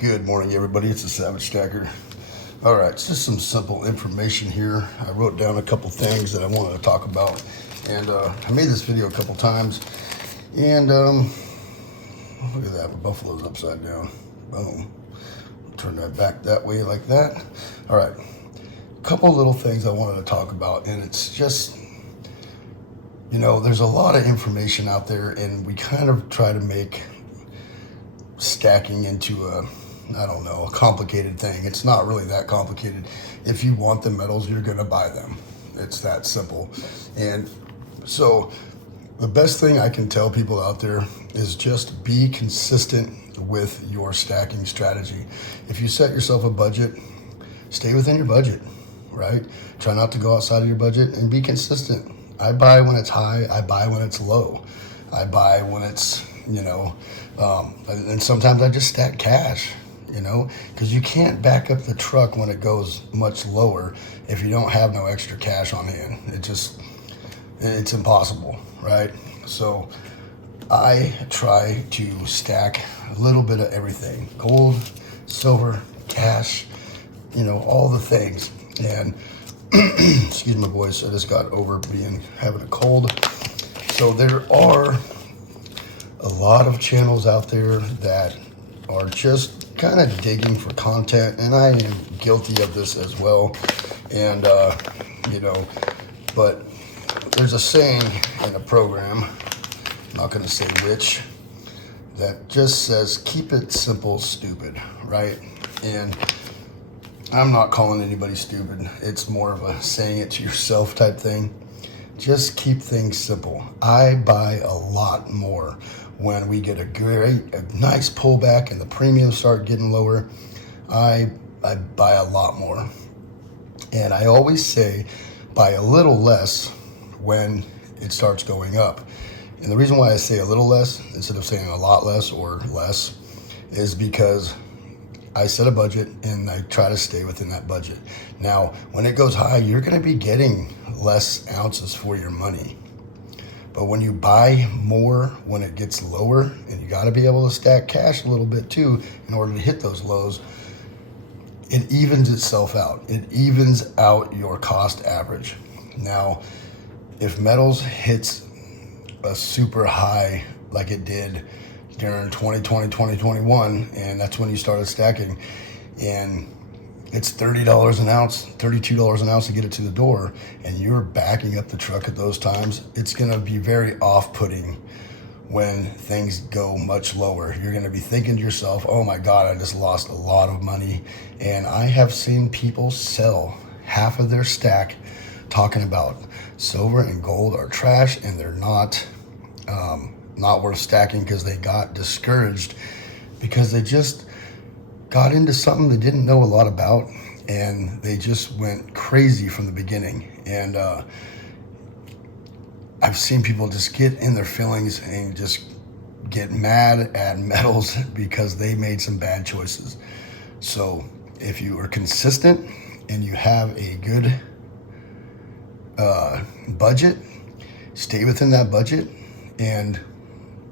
Good morning, everybody. It's the Savagestacker. All right, it's just some simple information here. I wrote down a couple things that I wanted to talk about, and I made this video a couple times. And look at that, the buffalo's upside down. Boom. Turn that back that way like that. All right, a couple little things I wanted to talk about, and it's just, you know, there's a lot of information out there, and we kind of try to make stacking into a complicated thing. It's not really that complicated. If you want the metals, you're gonna buy them. It's that simple. And so the best thing I can tell people out there is just be consistent with your stacking strategy. If you set yourself a budget, stay within your budget, right? Try not to go outside of your budget and be consistent. I buy when it's high, I buy when it's low. I buy when it's, and sometimes I just stack cash, because you can't back up the truck when it goes much lower if you don't have no extra cash on hand. It's impossible, right? So I try to stack a little bit of everything: gold, silver, cash, all the things. And excuse my voice, I just got over having a cold. So there are a lot of channels out there that are just kind of digging for content, and I am guilty of this as well. And but there's a saying in a program, I'm not going to say which, that just says keep it simple, stupid, right? And I'm not calling anybody stupid. It's more of a saying it to yourself type thing. Just keep things simple. I buy a lot more when we get a nice pullback and the premiums start getting lower. I buy a lot more. And I always say buy a little less when it starts going up. And the reason why I say a little less instead of saying a lot less or less is because I set a budget and I try to stay within that budget. Now, when it goes high, you're going to be getting less ounces for your money. But when you buy more when it gets lower, and you got to be able to stack cash a little bit too in order to hit those lows, it evens itself out. It evens out your cost average. Now, if metals hits a super high like it did during 2020, 2021, and that's when you started stacking, and it's $30 an ounce, $32 an ounce to get it to the door, and you're backing up the truck at those times, it's gonna be very off-putting when things go much lower. You're gonna be thinking to yourself, oh my God, I just lost a lot of money. And I have seen people sell half of their stack talking about silver and gold are trash and they're not worth stacking because they got discouraged because they just got into something they didn't know a lot about, and they just went crazy from the beginning. And I've seen people just get in their feelings and just get mad at metals because they made some bad choices. So if you are consistent and you have a good budget, stay within that budget and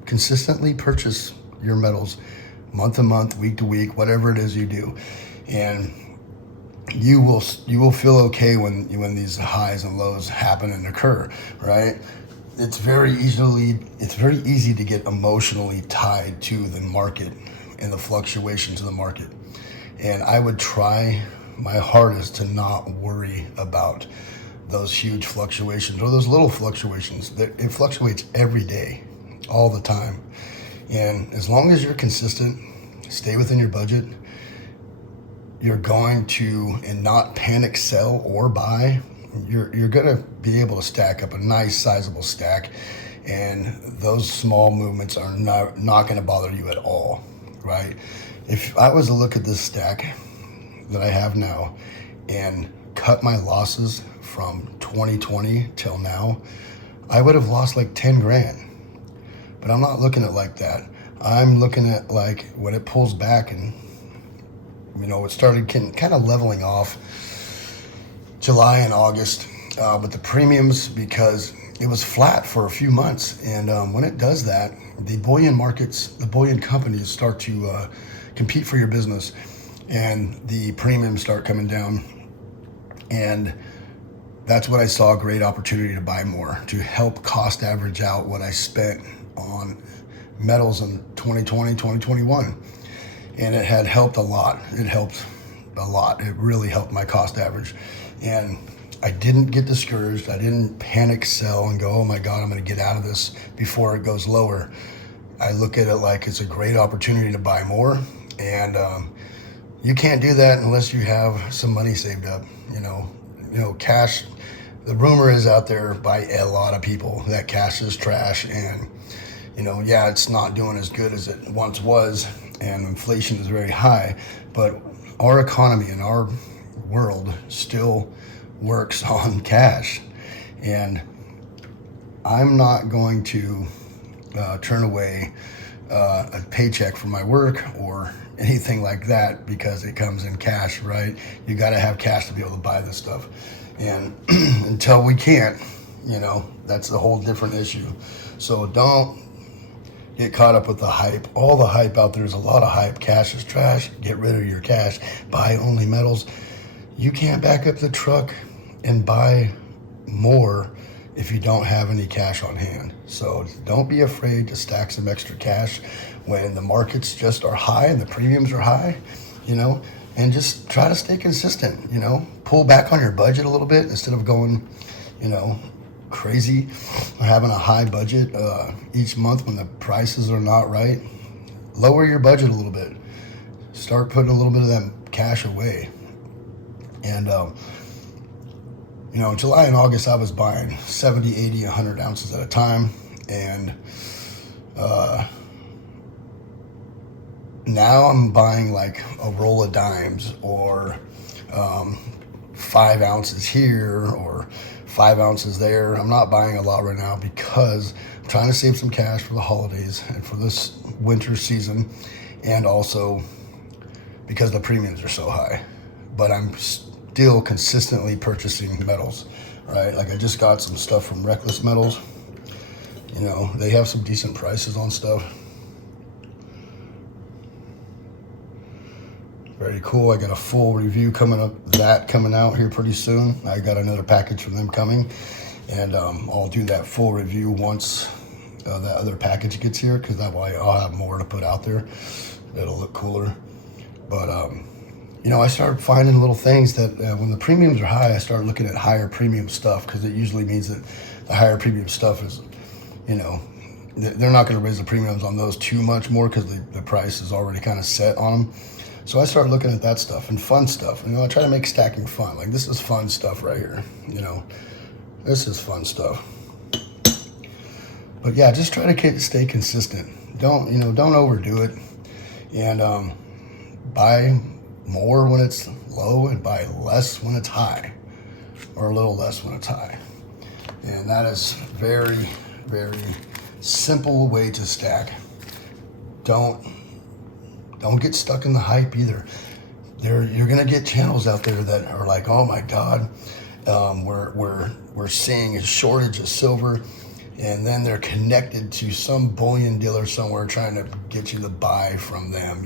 consistently purchase your metals month to month, week to week, whatever it is you do, and you will feel okay when these highs and lows happen and occur, right? It's very easy to get emotionally tied to the market and the fluctuations of the market, and I would try my hardest to not worry about those huge fluctuations or those little fluctuations. It fluctuates every day, all the time. And as long as you're consistent, stay within your budget, you're going to, and not panic sell or buy, you're going to be able to stack up a nice sizable stack, and those small movements are not going to bother you at all, right? If I was to look at this stack that I have now and cut my losses from 2020 till now, I would have lost like 10 grand. But I'm not looking at it like that. I'm looking at like when it pulls back and, it started kind of leveling off July and August with the premiums, because it was flat for a few months. And when it does that, the bullion markets, the bullion companies start to compete for your business, and the premiums start coming down. And that's what I saw, a great opportunity to buy more, to help cost average out what I spent on metals in 2020, 2021. And it had helped a lot. It helped a lot. It really helped my cost average. And I didn't get discouraged. I didn't panic sell and go, oh my God, I'm going to get out of this before it goes lower. I look at it like it's a great opportunity to buy more. And you can't do that unless you have some money saved up. You know, cash. The rumor is out there by a lot of people that cash is trash, and yeah, it's not doing as good as it once was, and inflation is very high, but our economy and our world still works on cash. And I'm not going to turn away a paycheck from my work or anything like that because it comes in cash, right? You got to have cash to be able to buy this stuff. And until we can't, that's a whole different issue. So don't get caught up with the hype. All the hype out there is a lot of hype. Cash is trash. Get rid of your cash. Buy only metals. You can't back up the truck and buy more if you don't have any cash on hand. So don't be afraid to stack some extra cash when the markets just are high and the premiums are high, and just try to stay consistent, pull back on your budget a little bit instead of going, crazy or having a high budget each month when the prices are not right. Lower your budget a little bit. Start putting a little bit of that cash away. And, July and August, I was buying 70, 80, 100 ounces at a time. And now I'm buying like a roll of dimes or 5 ounces here or 5 ounces there. I'm not buying a lot right now because I'm trying to save some cash for the holidays and for this winter season, and also because the premiums are so high. But I'm still consistently purchasing metals, right? Like I just got some stuff from Reckless Metals. They have some decent prices on stuff. Very cool. I got a full review coming out here pretty soon. I got another package from them coming, and I'll do that full review once that other package gets here, because that way I'll have more to put out there. It'll look cooler. But I started finding little things that when the premiums are high, I start looking at higher premium stuff, because it usually means that the higher premium stuff is, they're not going to raise the premiums on those too much more because the price is already kind of set on them. So I started looking at that stuff and fun stuff. I try to make stacking fun. Like this is fun stuff right here. This is fun stuff. But yeah, just try to stay consistent. Don't overdo it, and buy more when it's low and buy less when it's high, or a little less when it's high. And that is very, very simple way to stack. Don't get stuck in the hype either. You're gonna get channels out there that are like, oh my God, we're seeing a shortage of silver, and then they're connected to some bullion dealer somewhere trying to get you to buy from them.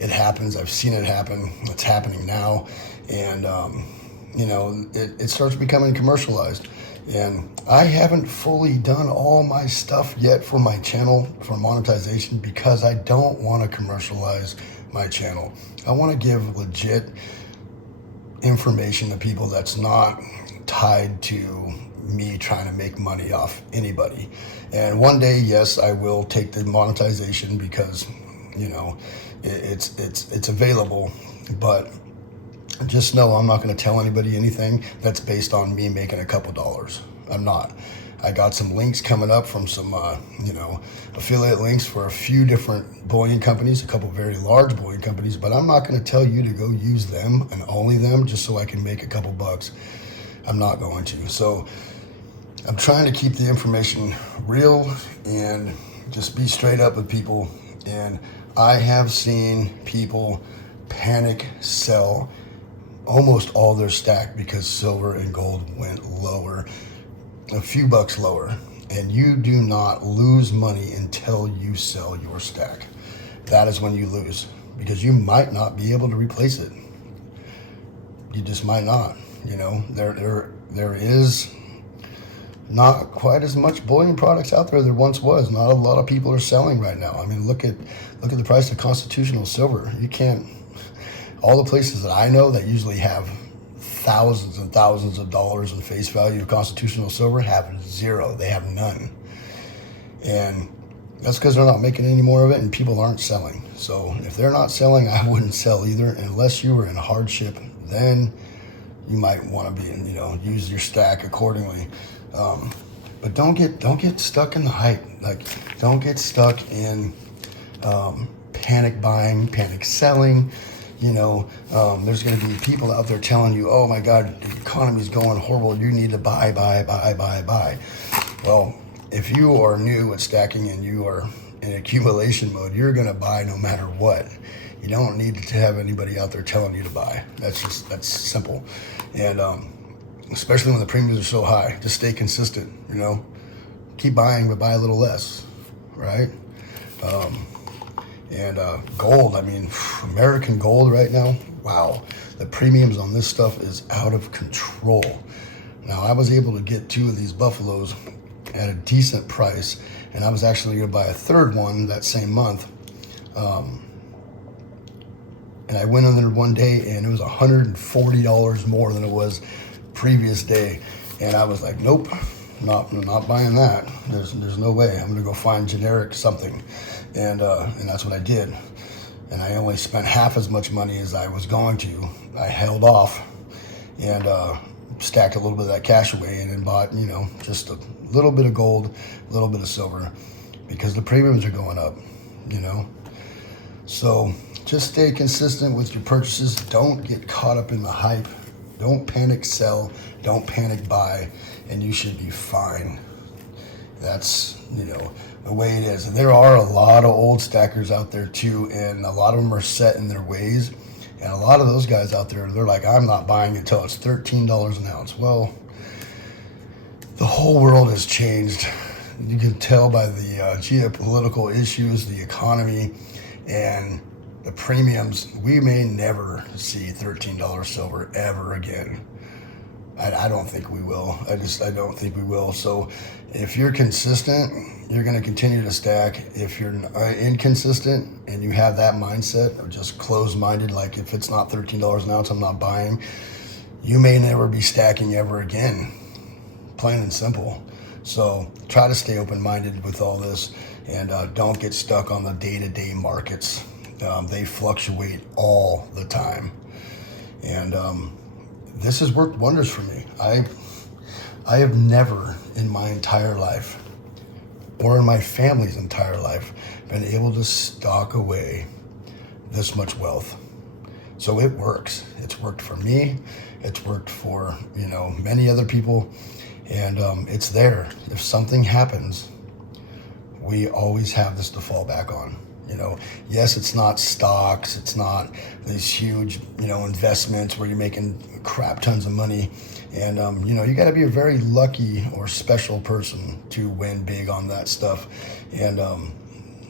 It happens. I've seen it happen. It's happening now, and it starts becoming commercialized. And I haven't fully done all my stuff yet for my channel for monetization because I don't want to commercialize my channel. I want to give legit information to people that's not tied to me trying to make money off anybody. And one day, yes, I will take the monetization because, it's available, but just know I'm not going to tell anybody anything that's based on me making a couple dollars. I'm not. I got some links coming up from some, affiliate links for a few different bullion companies, a couple very large bullion companies, but I'm not going to tell you to go use them and only them just so I can make a couple bucks. I'm not going to. So I'm trying to keep the information real and just be straight up with people. And I have seen people panic sell almost all their stack because silver and gold went lower, a few bucks lower. And you do not lose money until you sell your stack. that is when you lose, because you might not be able to replace it. You just might not. You know, there is not quite as much bullion products out there there once was. Not a lot of people are selling right now. I mean, look at the price of constitutional silver. You can't. All the places that I know that usually have thousands and thousands of dollars in face value of constitutional silver have zero. They have none. And that's because they're not making any more of it and people aren't selling. So if they're not selling, I wouldn't sell either, unless you were in hardship. Then you might want to be, you know, use your stack accordingly. But don't get stuck in the hype. Like, don't get stuck in panic buying, panic selling. You know, there's going to be people out there telling you, oh my God, the economy's going horrible. You need to buy. Well, if you are new at stacking and you are in accumulation mode, you're going to buy no matter what. You don't need to have anybody out there telling you to buy. That's simple. And especially when the premiums are so high, just stay consistent, you know. Keep buying, but buy a little less, right? And gold, I mean, American gold right now, wow. The premiums on this stuff is out of control. Now, I was able to get 2 of these buffaloes at a decent price, and I was actually going to buy a third one that same month. And I went in there one day, and it was $140 more than it was previous day. And I was like, nope, not buying that. There's no way. I'm going to go find generic something. And that's what I did. And I only spent half as much money as I was going to. I held off and stacked a little bit of that cash away and then bought, you know, just a little bit of gold, a little bit of silver, because the premiums are going up, you know. So just stay consistent with your purchases. Don't get caught up in the hype. Don't panic sell. Don't panic buy, and you should be fine. That's, you know, the way it is. And there are a lot of old stackers out there too, and a lot of them are set in their ways. And a lot of those guys out there, they're like, I'm not buying until it's $13 an ounce. Well, the whole world has changed. You can tell by the geopolitical issues, the economy, and the premiums. We may never see $13 silver ever again. I don't think we will. I don't think we will. So if you're consistent, you're going to continue to stack. If you're inconsistent and you have that mindset of just closed-minded, like if it's not $13 an ounce, I'm not buying, you may never be stacking ever again. Plain and simple. So try to stay open-minded with all this, and don't get stuck on the day-to-day markets. They fluctuate all the time. And this has worked wonders for me. I have never in my entire life, or in my family's entire life, been able to stock away this much wealth. So it works. It's worked for me. It's worked for, you know, many other people. And it's there. If something happens, we always have this to fall back on. You know, yes, it's not stocks. It's not these huge, you know, investments where you're making crap tons of money. And, you know, you got to be a very lucky or special person to win big on that stuff. And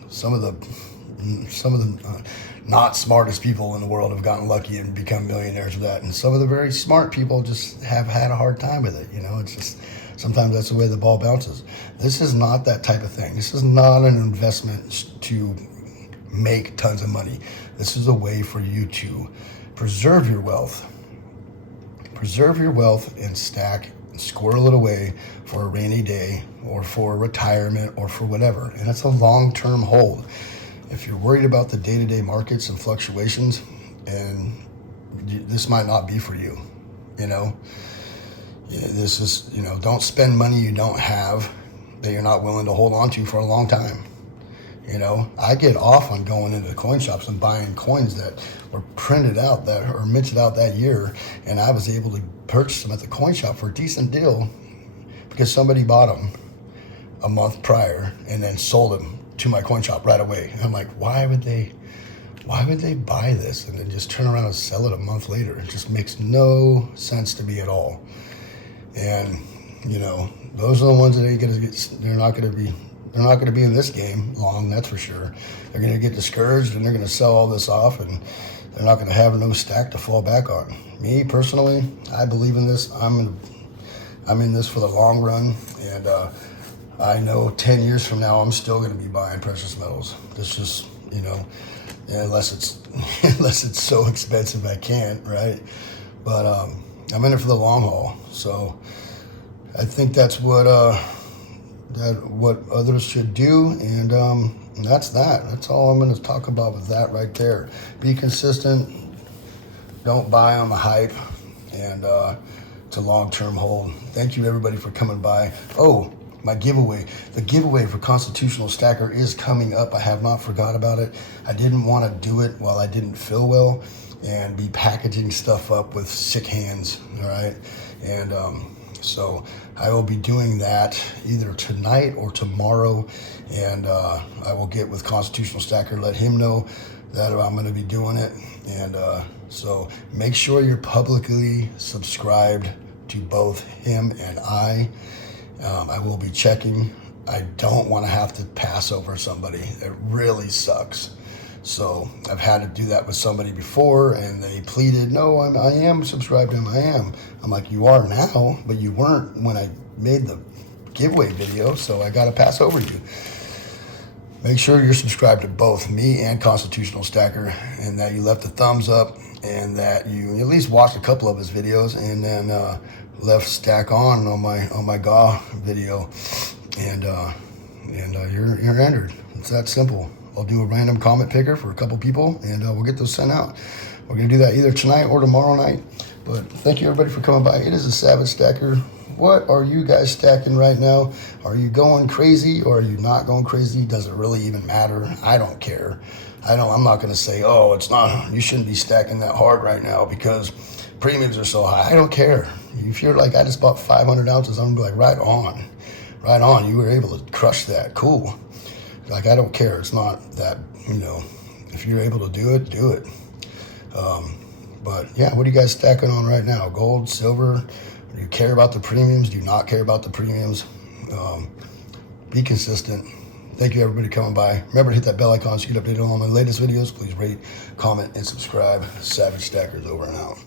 some of the not smartest people in the world have gotten lucky and become millionaires with that. And some of the very smart people just have had a hard time with it. You know, it's just, sometimes that's the way the ball bounces. This is not that type of thing. This is not an investment to make tons of money. This is a way for you to preserve your wealth. Preserve your wealth and stack and squirrel it away for a rainy day or for retirement or for whatever. And it's a long-term hold. If you're worried about the day-to-day markets and fluctuations, and this might not be for you, you know. This is, you know, don't spend money you don't have that you're not willing to hold on to for a long time. You know, I get off on going into the coin shops and buying coins that were printed out that or minted out that year, and I was able to purchase them at the coin shop for a decent deal because somebody bought them a month prior and then sold them to my coin shop right away. And I'm like, why would they buy this and then just turn around and sell it a month later? It just makes no sense to me at all. And, you know, those are the ones that ain't gonna get, they're not gonna be They're not going to be in this game long, that's for sure. They're going to get discouraged and they're going to sell all this off, and they're not going to have no stack to fall back on. Me personally, I believe in this. I'm in this for the long run, and I know 10 years from now I'm still going to be buying precious metals. It's just, you know, unless it's so expensive I can't, right? But I'm in it for the long haul. So I think that's what others should do, and that's that. That's all I'm going to talk about with that right there. Be consistent. Don't buy on the hype, and it's a long-term hold. Thank you everybody for coming by. Oh, my giveaway. The giveaway for Constitutional Stacker is coming up. I have not forgot about it. I didn't want to do it while I didn't feel well and be packaging stuff up with sick hands, all right? And so I will be doing that either tonight or tomorrow, and I will get with Constitutional Stacker, let him know that I'm going to be doing it. And so make sure you're publicly subscribed to both him and I. I will be checking. I don't want to have to pass over somebody. It really sucks. So I've had to do that with somebody before, and they pleaded, no, I am subscribed to him, I am. I'm like, you are now, but you weren't when I made the giveaway video, so I got to pass over you. Make sure you're subscribed to both me and Constitutional Stacker, and that you left a thumbs up, and that you at least watched a couple of his videos, and then left stack on my GAW video, and you're entered. It's that simple. I'll do a random comment picker for a couple people, and we'll get those sent out. We're gonna do that either tonight or tomorrow night. But thank you everybody for coming by. It is a Savagestacker. What are you guys stacking right now? Are you going crazy or are you not going crazy? Does it really even matter? I don't care. I'm not gonna say, oh, it's not, you shouldn't be stacking that hard right now because premiums are so high. I don't care. If you're like, I just bought 500 ounces, I'm gonna be like, right on. You were able to crush that, cool. Like, I don't care. It's not that, you know, if you're able to do it, do it. But yeah, what are you guys stacking on right now? Gold, silver? Do you care about the premiums? Do you not care about the premiums? Be consistent. Thank you everybody coming by. Remember to hit that bell icon so you get updated on my latest videos. Please rate, comment, and subscribe. Savagestacker is over and out.